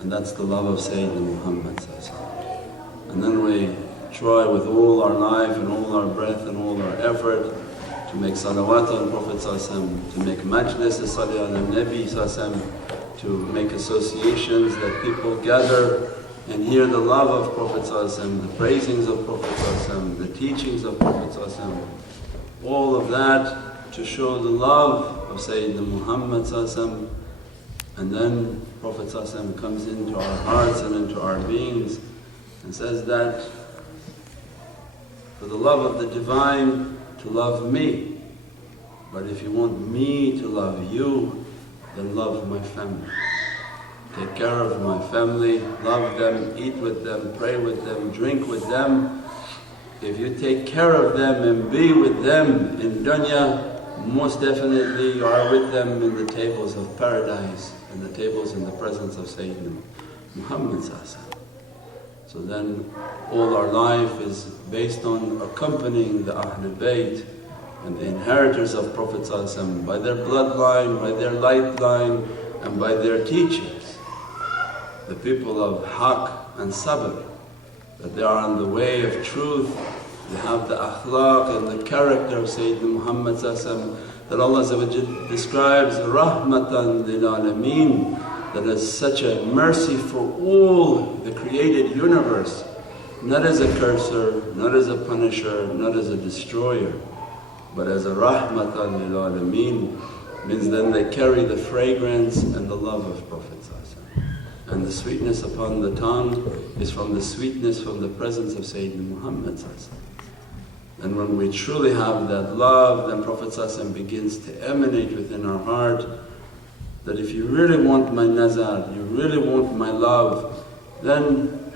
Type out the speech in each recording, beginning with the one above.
and that's the love of Sayyidina Muhammad. And then we try with all our life and all our breath and all our effort to make salawat on Prophet, to make majlis salih ala Nabi, to make associations that people gather and hear the love of Prophet, the praisings of Prophet, the teachings of Prophet, all of that to show the love of Sayyidina Muhammad. And then Prophet comes into our hearts and into our beings and says that for the love of the Divine to love me, but if you want me to love you, then love my family. Take care of my family, love them, eat with them, pray with them, drink with them. If you take care of them and be with them in dunya, most definitely you are with them in the tables of paradise and the tables in the presence of Sayyidina Muhammad. So then all our life is based on accompanying the ahlul bayt and the inheritors of Prophet by their bloodline, by their lifeline and by their teachings. The people of haqq and sabr, that they are on the way of truth, they have the akhlaq and the character of Sayyidina Muhammad that Allah describes rahmatan lil alameen, that is such a mercy for all the created universe, not as a curser, not as a punisher, not as a destroyer, but as a rahmatan lil alameen, means then they carry the fragrance and the love of Prophet. And the sweetness upon the tongue is from the sweetness from the presence of Sayyidina Muhammad. And when we truly have that love, then Prophet begins to emanate within our heart that if you really want my nazar, you really want my love, then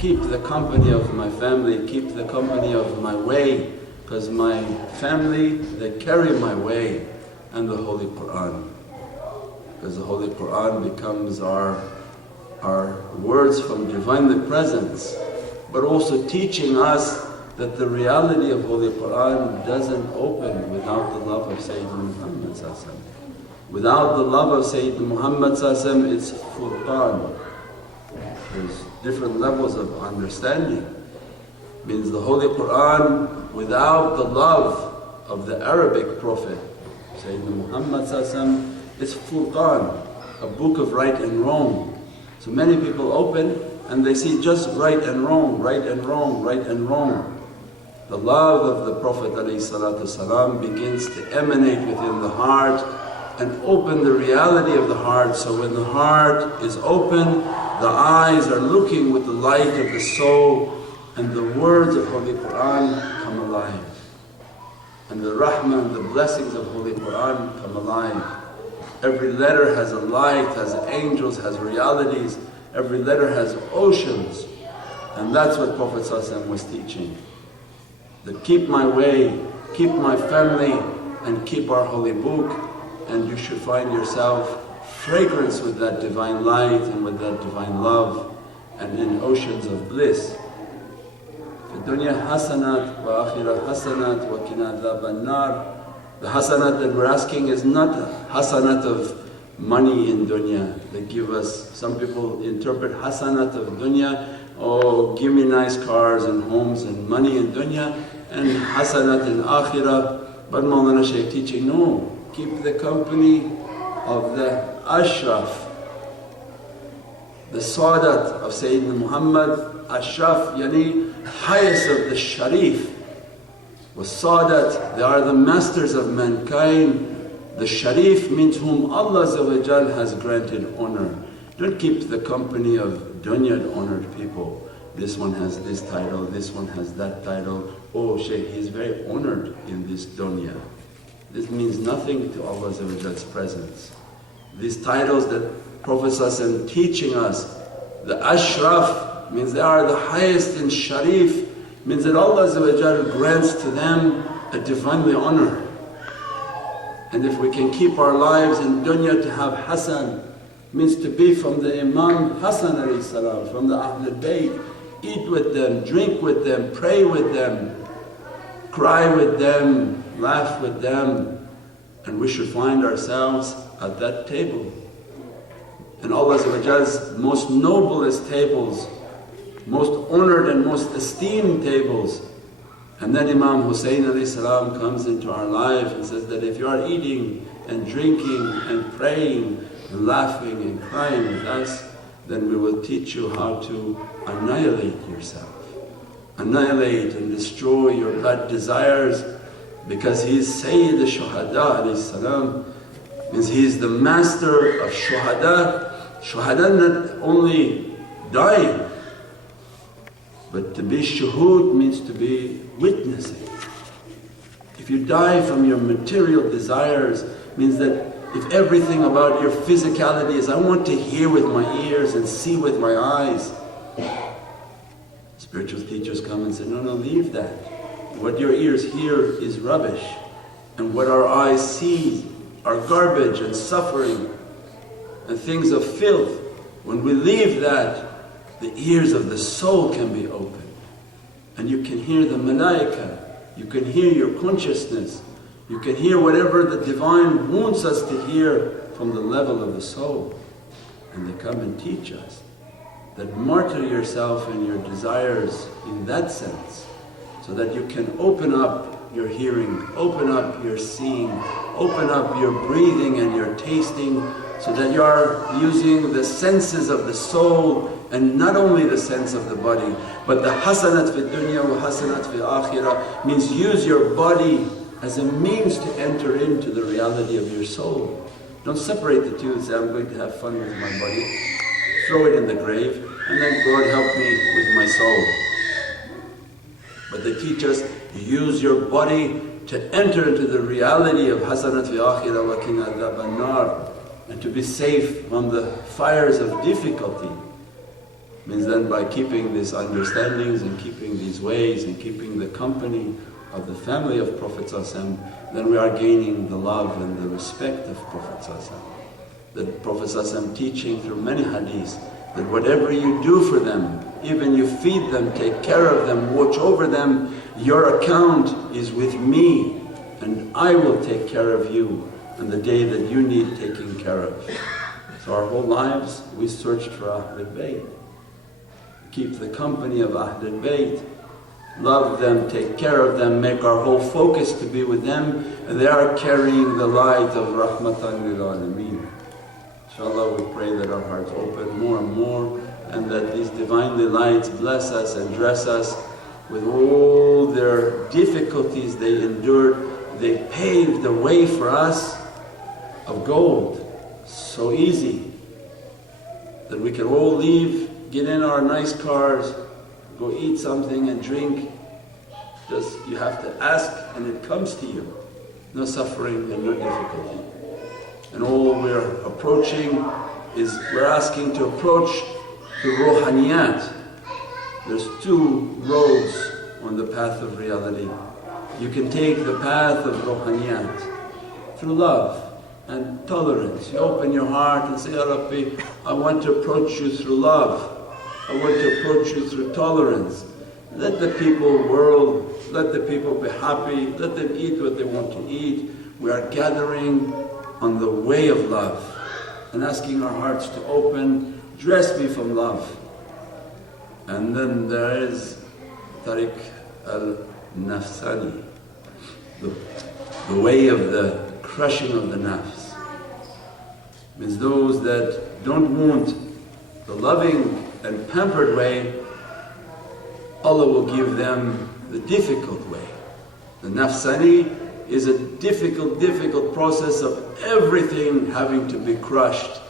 keep the company of my family, keep the company of my way, because my family, they carry my way, and the Holy Qur'an. Because the Holy Qur'an becomes our words from Divinely Presence, but also teaching us that the reality of Holy Qur'an doesn't open without the love of Sayyidina Muhammad. Without the love of Sayyidina Muhammad it's furqan. There's different levels of understanding. Means the Holy Qur'an without the love of the Arabic Prophet Sayyidina Muhammad is furqan, a book of right and wrong. So many people open and they see just right and wrong, right and wrong, right and wrong. The love of the Prophet ﷺ begins to emanate within the heart and open the reality of the heart. So when the heart is open, the eyes are looking with the light of the soul, and the words of Holy Qur'an come alive. And the rahmah and the blessings of Holy Qur'an come alive. Every letter has a light, has angels, has realities. Every letter has oceans. And that's what Prophet ﷺ was teaching. That keep my way, keep my family, and keep our holy book, and you should find yourself fragrance with that divine light and with that divine love, and in oceans of bliss. في الدنيا حسنات وآخرة حسنات وقنا عذاب النار. The hasanat that we're asking is not hasanat of money in dunya. They give us, some people interpret hasanat of dunya, oh give me nice cars and homes and money in dunya, and hasanat in akhirah. But Mawlana Shaykh teaching, no, keep the company of the ashraf, the sadat of Sayyidina Muhammad. Ashraf yani highest of the sharif. Was sadat, they are the masters of mankind. The sharif means whom Allah has granted honour. Don't keep the company of dunya honoured people. This one has this title, this one has that title. Oh Shaykh, he's very honoured in this dunya. This means nothing to Allah's presence. These titles that Prophet teaching us, the ashraf means they are the highest in sharif, means that Allah grants to them a divinely honour. And if we can keep our lives in dunya to have hasan, means to be from the imam Hasan from the ahlul bayt, eat with them, drink with them, pray with them, cry with them, laugh with them, and we should find ourselves at that table. and Allah's most noblest tables, most honoured and most esteemed tables. And then Imam Hussain comes into our life and says that if you are eating and drinking and praying and laughing and crying with us, then we will teach you how to annihilate yourself. Annihilate and destroy your bad desires, because he is Sayyid al-Shuhada means he is the master of Shuhada. Shuhada not only dying, but to be shuhud means to be witnessing. If you die from your material desires, means that if everything about your physicality is, I want to hear with my ears and see with my eyes. Spiritual teachers come and say, no, leave that. What your ears hear is rubbish, and what our eyes see are garbage and suffering and things of filth. When we leave that, the ears of the soul can be opened, and you can hear the malaika, you can hear your consciousness, you can hear whatever the Divine wants us to hear from the level of the soul. And they come and teach us that martyr yourself in your desires in that sense, so that you can open up your hearing, open up your seeing, open up your breathing and your tasting, so that you are using the senses of the soul, and not only the sense of the body, but the hasanat fi dunya wa hasanat fi akhirah, means use your body as a means to enter into the reality of your soul. Don't separate the two and say, I'm going to have fun with my body, throw it in the grave, and then God help me with my soul. But they teach us, use your body to enter into the reality of hasanat fi akhirah wa qina adhab an-nar, and to be safe from the fires of difficulty. Means then by keeping these understandings and keeping these ways and keeping the company of the family of Prophet ﷺ, then we are gaining the love and the respect of Prophet ﷺ. The Prophet ﷺ teaching through many hadiths that whatever you do for them, even you feed them, take care of them, watch over them, your account is with me, and I will take care of you on the day that you need taking care of. So our whole lives we searched for ahlul bayt, keep the company of ahlul bayt, love them, take care of them, make our whole focus to be with them, and they are carrying the light of rahmatan lil alameen. Inshallah, we pray that our hearts open more and more, and that these divinely lights bless us and dress us with all their difficulties they endured. They paved the way for us of gold, so easy that we can all leave, get in our nice cars, go eat something and drink. Just you have to ask and it comes to you. No suffering and no difficulty. And all we're approaching is, we're asking to approach the ruhaniyat. There's two roads on the path of reality. You can take the path of ruhaniyat through love and tolerance. You open your heart and say, Ya Rabbi, I want to approach you through love. I want to approach you through tolerance. Let the people whirl, let the people be happy, let them eat what they want to eat. We are gathering on the way of love and asking our hearts to open, dress me from love. And then there is tariq al-nafsani, the way of the crushing of the nafs. Means those that don't want the loving and pampered way, Allah will give them the difficult way. The nafsani is a difficult process of everything having to be crushed,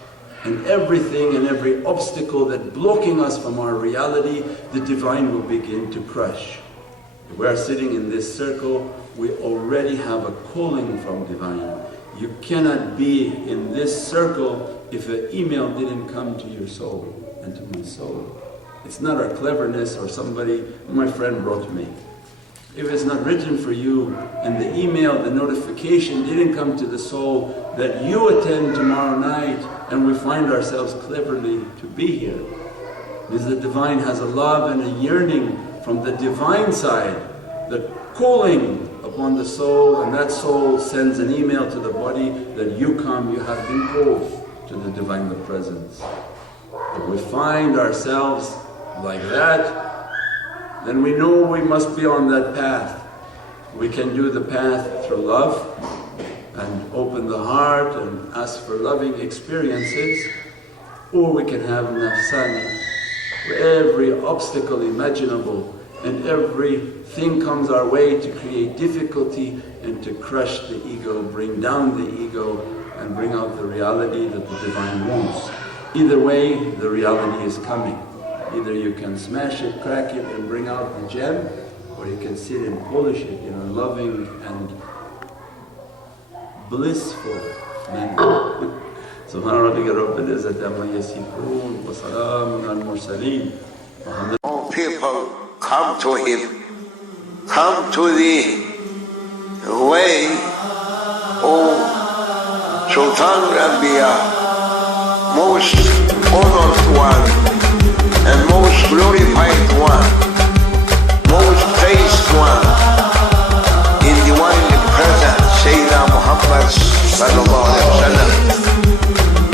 and everything and every obstacle that blocking us from our reality, the Divine will begin to crush. If we are sitting in this circle, we already have a calling from Divine. You cannot be in this circle if an email didn't come to your soul and to my soul. It's not our cleverness or somebody, my friend wrote me. If it's not written for you and the email, the notification didn't come to the soul that you attend tomorrow night, and we find ourselves cleverly to be here. Because the Divine has a love and a yearning from the Divine side, the calling upon the soul, and that soul sends an email to the body that you come, you have been called. to the Divine Presence. If we find ourselves like that, then we know we must be on that path. We can do the path through love and open the heart and ask for loving experiences, or we can have nafsani, where every obstacle imaginable and everything comes our way to create difficulty and to crush the ego, bring down the ego and bring out the reality that the Divine wants. Either way, the reality is coming. Either you can smash it, crack it and bring out the gem, or you can sit and polish it in a loving and blissful manner. Subhana rabbika rabbil izzati amma yasifun wa salamun al mursaleen. All people come to him, come to the way of Sultan Rabbiya, most honored one and most glorified one, most praised one in divine presence, Sayyidina Muhammad sallallahu